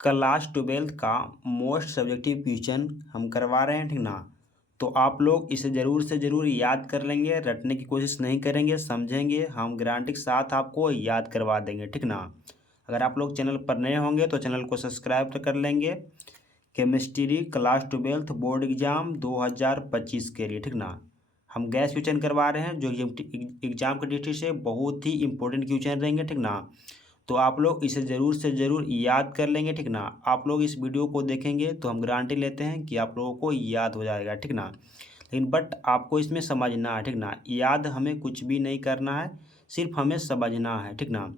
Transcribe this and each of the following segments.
Class 12th का most subjective question हम करवा रहे हैं, ठीक ना। तो आप लोग इसे ज़रूर से ज़रूर याद कर लेंगे, रटने की कोशिश नहीं करेंगे, समझेंगे, हम गारंटी के साथ आपको याद करवा देंगे, ठीक ना। अगर आप लोग चैनल पर नए होंगे तो चैनल को सब्सक्राइब कर लेंगे। Chemistry class 12th board exam 2025 के लिए, ठीक ना। हम गैस क्वेश्चन करवा रहे हैं जो एग्जाम की दृष्टि से बहुत ही इंपॉर्टेंट क्वेश्चन रहेंगे, ठीक ना। तो आप लोग इसे ज़रूर से ज़रूर याद कर लेंगे, ठीक ना। आप लोग इस वीडियो को देखेंगे तो हम गारंटी लेते हैं कि आप लोगों को याद हो जाएगा, ठीक ना। लेकिन बट आपको इसमें समझना है, ठीक ना। याद हमें कुछ भी नहीं करना है, सिर्फ हमें समझना है, ठीक ना।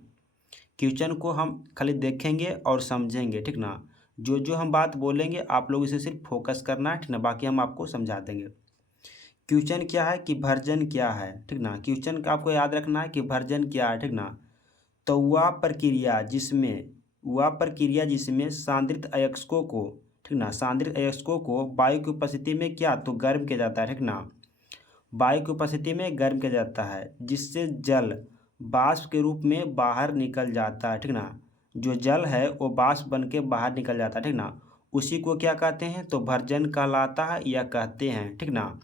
क्वेश्चन को हम खाली देखेंगे और समझेंगे, ठीक ना। जो जो हम बात बोलेंगे आप लोग इसे सिर्फ फोकस करना है, ठीक ना। बाकी हम आपको समझा देंगे। क्वेश्चन क्या है कि वर्जन क्या है, ठीक ना। क्वेश्चन का आपको याद रखना है कि वर्जन क्या है, ठीक ना। तो वह प्रक्रिया जिसमें सांद्रित अयस्कों को, ठीक ना, सांद्रित अयस्कों को वायु की उपस्थिति में क्या तो गर्म किया जाता है, ठीक ना। वायु की उपस्थिति में गर्म किया जाता है जिससे जल वाष्प के रूप में बाहर निकल जाता है, ठीक ना। जो जल है वो वाष्प बन के बाहर निकल जाता है, ठीक ना। उसी को क्या कहते हैं तो भर्जन कहलाता है या कहते हैं, ठीक ना।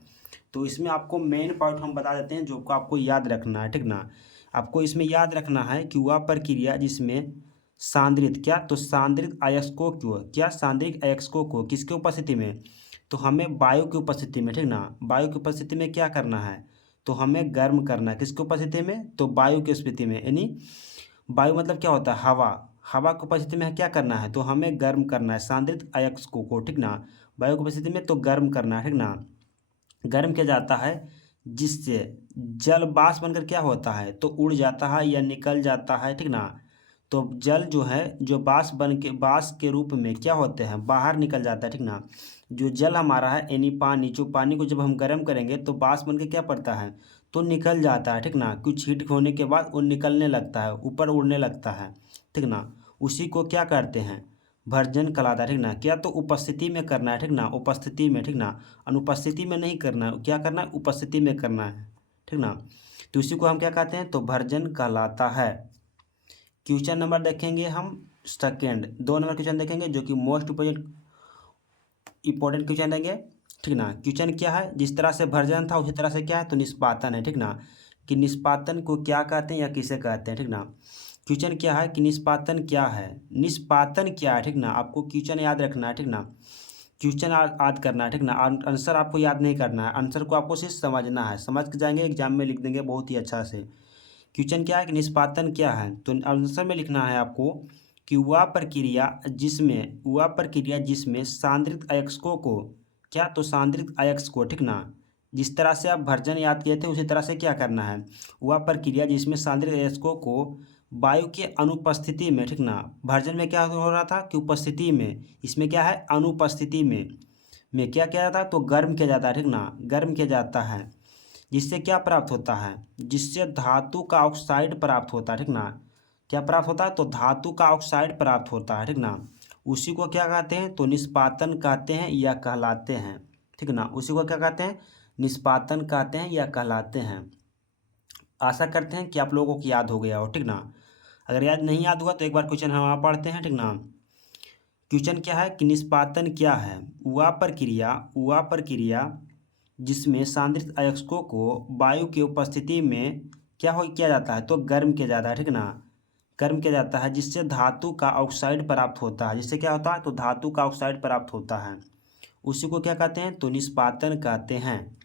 तो इसमें आपको मेन पॉइंट हम बता देते हैं जो को आपको याद रखना है, ठीक ना। आपको इसमें याद रखना है कि वह प्रक्रिया जिसमें सांद्रित क्या तो सांद्रित अयस्कों को क्या सांद्रित अयस्कों को किसके उपस्थिति में तो हमें वायु की उपस्थिति में, ठीक ना। वायु की उपस्थिति में क्या करना है तो हमें गर्म करना है, किसकी उपस्थिति में तो वायु की उपस्थिति में, यानी वायु मतलब क्या होता है हवा। हवा की उपस्थिति में क्या करना है तो हमें गर्म करना है सांद्रित अयस्कों को, ठीक ना। वायु की उपस्थिति में तो गर्म करना है, ठीक ना। गर्म किया जाता है जिससे जल वाष्प बनकर क्या होता है तो उड़ जाता है या निकल जाता है, ठीक ना। तो जल जो है जो वाष्प बन के वाष्प के रूप में क्या होते हैं बाहर निकल जाता है, ठीक ना। जो जल हमारा है यानी पानी, जो पानी को जब हम गर्म करेंगे तो वाष्प बन के क्या पड़ता है तो निकल जाता है, ठीक ना। कुछ हीट होने के बाद वो निकलने लगता है, ऊपर उड़ने लगता है, ठीक ना। उसी को क्या करते हैं भर्जन कहलाता है, ठीक ना। क्या तो उपस्थिति में करना है, ठीक ना, उपस्थिति में, ठीक ना। अनुपस्थिति में नहीं करना है, क्या करना है उपस्थिति में करना है, ठीक ना। तो इसी को हम क्या कहते हैं तो भर्जन कहलाता है। क्वेश्चन नंबर देखेंगे हम सेकेंड, 2 नंबर क्वेश्चन देखेंगे जो कि मोस्ट इंपॉर्टेंट क्वेश्चन रहेंगे, ठीक ना। क्वेश्चन क्या है जिस तरह से भर्जन था उसी तरह से क्या है तो निष्पादन है, ठीक ना। कि निष्पादन को क्या कहते हैं या किसे कहते हैं, ठीक ना। क्वेश्चन क्या है कि निष्पादन क्या है, निष्पादन क्या है, ठीक ना। आपको क्वेश्चन याद रखना है, ठीक ना। क्वेश्चन याद करना है, ठीक ना। आंसर आपको याद नहीं करना है, आंसर को आपको सिर्फ समझना है, समझ के जाएंगे एग्जाम में लिख देंगे बहुत ही अच्छा से। क्वेश्चन क्या है कि निष्पादन क्या है तो आंसर में लिखना है आपको कि वह प्रक्रिया जिसमें सांद्रित अयस्कों को क्या तो सांद्रित अयस्क को, ठीक ना। जिस तरह से आप भर्जन याद किए थे उसी तरह से क्या करना है वह प्रक्रिया जिसमें सांद्रित अयस्कों को वायु के अनुपस्थिति में, ठीक ना। भर्जन में क्या हो रहा था कि उपस्थिति में, इसमें क्या है अनुपस्थिति में क्या किया जाता है तो गर्म किया जाता है, ठीक ना। गर्म किया जाता है जिससे क्या प्राप्त होता है जिससे धातु का ऑक्साइड प्राप्त होता है, ठीक ना। क्या प्राप्त होता है तो धातु का ऑक्साइड प्राप्त होता है, ठीक ना। उसी को क्या कहते हैं तो निष्पादन कहते हैं या कहलाते हैं, ठीक ना। उसी को क्या कहते हैं निष्पादन कहते हैं या कहलाते हैं। आशा करते हैं कि आप लोगों को याद हो गया हो, ठीक ना। अगर याद नहीं याद हुआ तो एक बार क्वेश्चन हम आप पढ़ते हैं, ठीक ना। क्वेश्चन क्या है कि निष्पादन क्या है वह प्रक्रिया जिसमें सांद्रित अयस्कों को वायु की उपस्थिति में क्या हो किया जाता है तो गर्म किया जाता है, ठीक ना। गर्म किया जाता है जिससे धातु का ऑक्साइड प्राप्त होता है, जिससे क्या होता है तो धातु का ऑक्साइड प्राप्त होता है। उसी को क्या कहते हैं तो निष्पादन कहते हैं।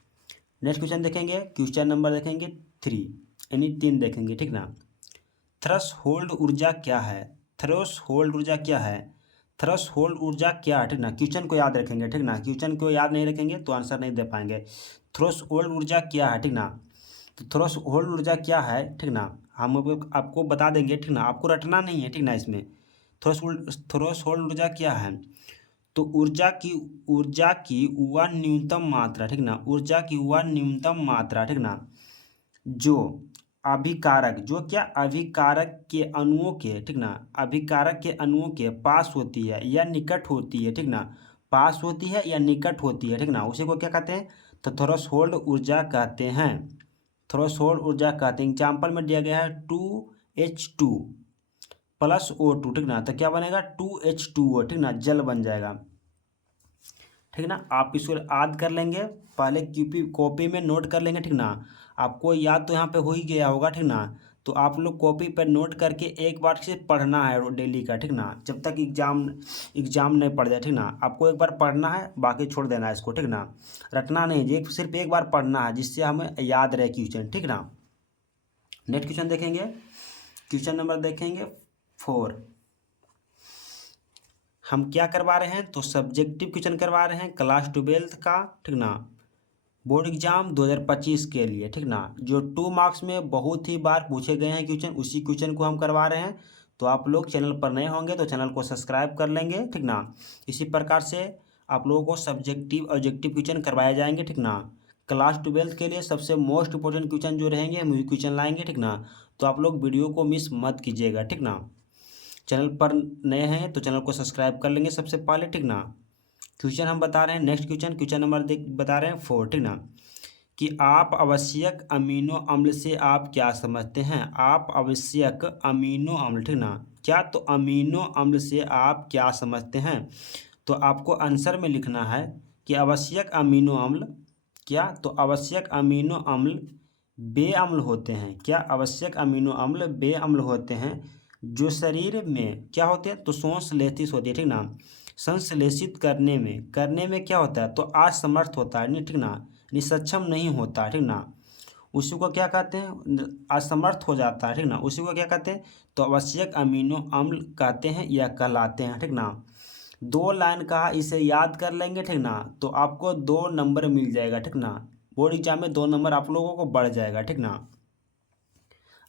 नेक्स्ट क्वेश्चन देखेंगे, क्वेश्चन नंबर देखेंगे 3, यानी 3 देखेंगे, ठीक ना। थ्रेशोल्ड ऊर्जा क्या है, थ्रेशोल्ड ऊर्जा क्या है, थ्रेशोल्ड ऊर्जा क्या है, ठीक ना। क्वेश्चन को याद रखेंगे, ठीक ना। क्वेश्चन को याद नहीं रखेंगे तो आंसर नहीं दे पाएंगे। थ्रेशोल्ड ऊर्जा क्या है, ठीक ना। तो थ्रेशोल्ड ऊर्जा क्या है, ठीक ना, हम आपको बता देंगे, ठीक ना। आपको रटना नहीं है, ठीक ना। इसमें थ्रेशोल्ड ऊर्जा क्या है तो ऊर्जा की वह न्यूनतम मात्रा, ठीक ना। ऊर्जा की वह न्यूनतम मात्रा, ठीक ना, जो अभिकारक के अणुओं के, ठीक ना, अभिकारक के अणुओं के पास होती है या निकट होती है, ठीक ना। पास होती है या निकट होती है, ठीक ना। उसी को क्या कहते हैं तो थ्रेशोल्ड ऊर्जा कहते हैं। थ्रेशोल्ड ऊर्जा कहते हैं। एग्जाम्पल में दिया गया है 2H2 प्लस O2, ठीक ना, तो क्या बनेगा 2H2O, ठीक ना, जल बन जाएगा, ठीक ना। आप इसको याद कर लेंगे, पहले कॉपी में नोट कर लेंगे, ठीक ना। आपको याद तो यहाँ पे हो ही गया होगा, ठीक ना। तो आप लोग कॉपी पर नोट करके एक बार से पढ़ना है डेली का, ठीक ना, जब तक एग्जाम नहीं पड़ जाए, ठीक ना। आपको एक बार पढ़ना है, बाकी छोड़ देना है इसको, ठीक ना। रटना नहीं, ये सिर्फ एक बार पढ़ना है जिससे हमें याद रहे क्वेश्चन, ठीक ना। नेक्स्ट क्वेश्चन देखेंगे, क्वेश्चन नंबर देखेंगे 4। हम क्या करवा रहे हैं, तो सब्जेक्टिव क्वेश्चन करवा रहे हैं क्लास 12th का, ठीक ना, बोर्ड एग्जाम 2025 के लिए, ठीक ना। जो 2 मार्क्स में बहुत ही बार पूछे गए हैं क्वेश्चन, उसी क्वेश्चन को हम करवा रहे हैं। तो आप लोग चैनल पर नए होंगे तो चैनल को सब्सक्राइब कर लेंगे, ठीक ना। इसी प्रकार से आप लोगों को सब्जेक्टिव ऑब्जेक्टिव क्वेश्चन करवाए जाएंगे, ठीक ना। क्लास 12th के लिए सबसे मोस्ट इंपॉर्टेंट क्वेश्चन जो रहेंगे हम वही क्वेश्चन लाएंगे, ठीक ना। तो आप लोग वीडियो को मिस मत कीजिएगा, ठीक ना। चैनल पर नए हैं तो चैनल को सब्सक्राइब कर लेंगे सबसे पहले, ठीक ना। क्वेश्चन हम बता रहे हैं, नेक्स्ट क्वेश्चन, क्वेश्चन नंबर बता रहे हैं 4, ठीक ना, कि आप आवश्यक अमीनो अम्ल से आप क्या समझते हैं। आप आवश्यक अमीनो अम्ल, ठीक ना, क्या, तो अमीनो अम्ल से आप क्या समझते हैं। तो आपको आंसर में लिखना है कि आवश्यक अमीनो अम्ल क्या, तो आवश्यक अमीनो अम्ल बेअम्ल होते हैं। क्या, आवश्यक अमीनो अम्ल बेअम्ल होते हैं जो शरीर में क्या होते हैं, तो संश्लेषित होती है, ठीक ना। संश्लेषित करने में क्या होता है, तो असमर्थ होता है, नहीं, ठीक ना, सक्षम नहीं होता, ठीक ना। उसी को क्या कहते हैं, असमर्थ हो जाता है, ठीक ना, उसी को क्या कहते हैं, तो आवश्यक अमीनो अम्ल कहते हैं या कहलाते हैं, ठीक ना। 2 लाइन का इसे याद कर लेंगे, ठीक ना, तो आपको 2 नंबर मिल जाएगा, ठीक ना। बोर्ड एग्जाम में 2 नंबर आप लोगों को बढ़ जाएगा, ठीक ना।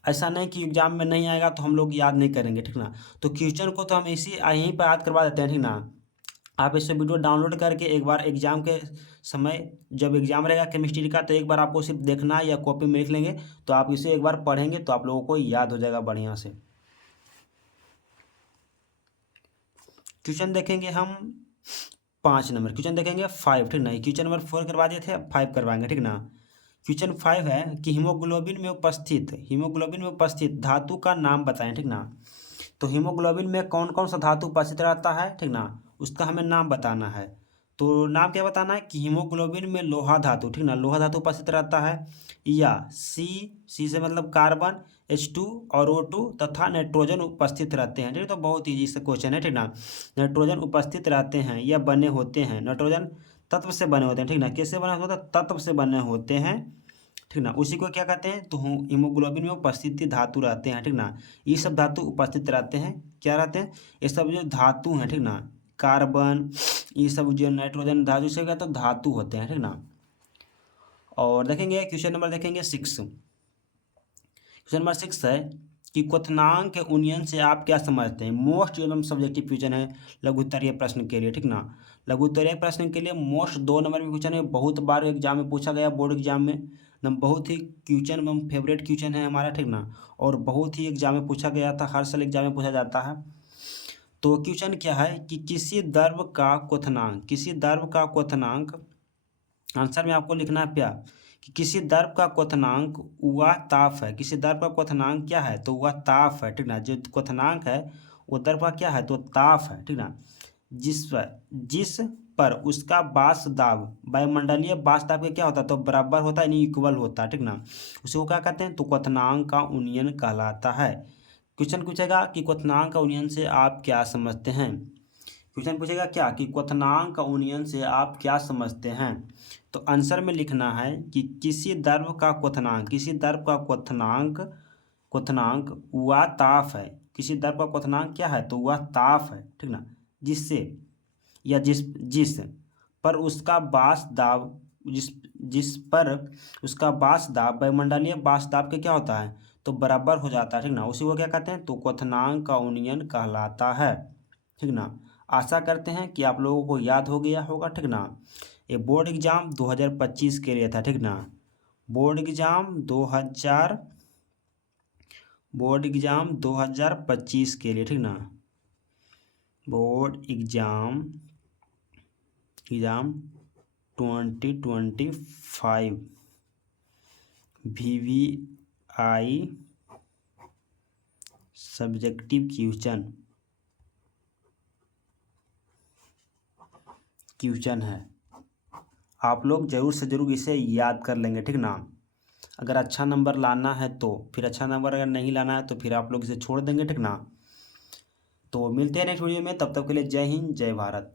ऐसा नहीं कि एग्जाम में नहीं आएगा तो हम लोग याद नहीं करेंगे, ठीक ना। तो क्वेश्चन को तो हम इसी यहीं पर याद करवा देते हैं, ठीक ना। आप इससे वीडियो डाउनलोड करके एक बार एग्जाम के समय, जब एग्जाम रहेगा केमिस्ट्री का, तो एक बार आपको सिर्फ देखना है या कॉपी में लिख लेंगे, तो आप इसे एक बार पढ़ेंगे तो आप लोगों को याद हो जाएगा बढ़िया से। क्वेश्चन देखेंगे हम 5 नंबर, क्वेश्चन देखेंगे 5, ठीक ना। क्वेश्चन नंबर 4 करवा दिए थे, 5 करवाएंगे, ठीक ना। क्वेश्चन 5 है कि हीमोग्लोबिन में उपस्थित धातु का नाम बताएं, ठीक ना। तो हीमोग्लोबिन में कौन कौन सा धातु उपस्थित रहता है, ठीक ना, उसका हमें नाम बताना है। तो नाम क्या बताना है कि हीमोग्लोबिन में लोहा धातु, ठीक ना, लोहा धातु उपस्थित रहता है, या सी से मतलब कार्बन, H2 और O2 तथा नाइट्रोजन उपस्थित रहते हैं, ठीक है। तो बहुत ईजी से क्वेश्चन है, ठीक ना। नाइट्रोजन उपस्थित रहते हैं या बने होते हैं, नाइट्रोजन तत्व से बने होते हैं, ठीक ना। कैसे बने होते हैं, तत्व से बने होते हैं, ठीक ना। उसी को क्या कहते हैं, तो हीमोग्लोबिन में उपस्थित धातु रहते हैं, ठीक ना। ये सब धातु उपस्थित रहते हैं, क्या रहते हैं, ये सब जो धातु हैं, ठीक ना, कार्बन, ये सब जो नाइट्रोजन धातु से क्या, तो धातु होते हैं, ठीक ना। और देखेंगे क्वेश्चन नंबर देखेंगे 6। क्वेश्चन नंबर 6 है कि क्वथनांक उन्नयन से आप क्या समझते हैं। मोस्ट एकदम सब्जेक्टिव क्वेश्चन है लघुत्तरीय प्रश्न के लिए, ठीक ना। लघुत्तरीय प्रश्न के लिए मोस्ट 2 नंबर में क्वेश्चन है, बहुत बार एग्जाम में पूछा गया, बोर्ड एग्जाम में ना, बहुत ही क्वेश्चन में फेवरेट क्वेश्चन है हमारा, ठीक ना। और बहुत ही एग्जाम में पूछा गया था, हर साल एग्जाम में पूछा जाता है। तो क्वेश्चन क्या है कि किसी द्रव का क्वथनांक, आंसर में आपको लिखना है क्या, कि किसी द्रव का क्वथनांक वह ताप है। किसी द्रव का क्वथनांक क्या है, तो वह ताप है, ठीक ना। जो क्वथनांक है वो द्रव का क्या है, तो ताप है, ठीक ना। जिस पर उसका बाष्प दाब वायुमंडलीय बाष्प दाब के क्या होता है, तो बराबर होता है, नहीं इक्वल होता है, ठीक ना। उसी को क्या कहते हैं, तो क्वथनांक का उन्नयन कहलाता है। क्वेश्चन पूछेगा कि क्वथनांक का उन्नयन से आप क्या समझते हैं। क्वेश्चन पूछेगा क्या, कि क्वथनांक का उन्नयन से आप क्या समझते हैं। तो आंसर में लिखना है कि किसी द्रव का क्वथनांक, किसी द्रव का क्वथनांक वह ताप है। किसी द्रव का क्वथनांक क्या है, तो वह ताप है, ठीक ना। जिससे या जिस पर उसका बाष्प दाब, जिस पर उसका बाष्प दाब वायुमंडलीय बाष्प दाब के क्या होता है, तो बराबर हो जाता है, ठीक ना। उसी को क्या कहते हैं, तो क्वथनांक का उन्नयन कहलाता है, ठीक ना। आशा करते हैं कि आप लोगों को याद हो गया होगा, ठीक ना। ये बोर्ड एग्जाम 2025 के लिए था, ठीक ना। बोर्ड एग्जाम 2025 के लिए, ठीक ना। Board exam 2025 VVI subjective question है। आप लोग ज़रूर से ज़रूर इसे याद कर लेंगे, ठीक ना। अगर अच्छा नंबर लाना है तो फिर अच्छा नंबर, अगर नहीं लाना है तो फिर आप लोग इसे छोड़ देंगे, ठीक ना। तो मिलते हैं नेक्स्ट वीडियो में, तब तक के लिए जय हिंद जय भारत।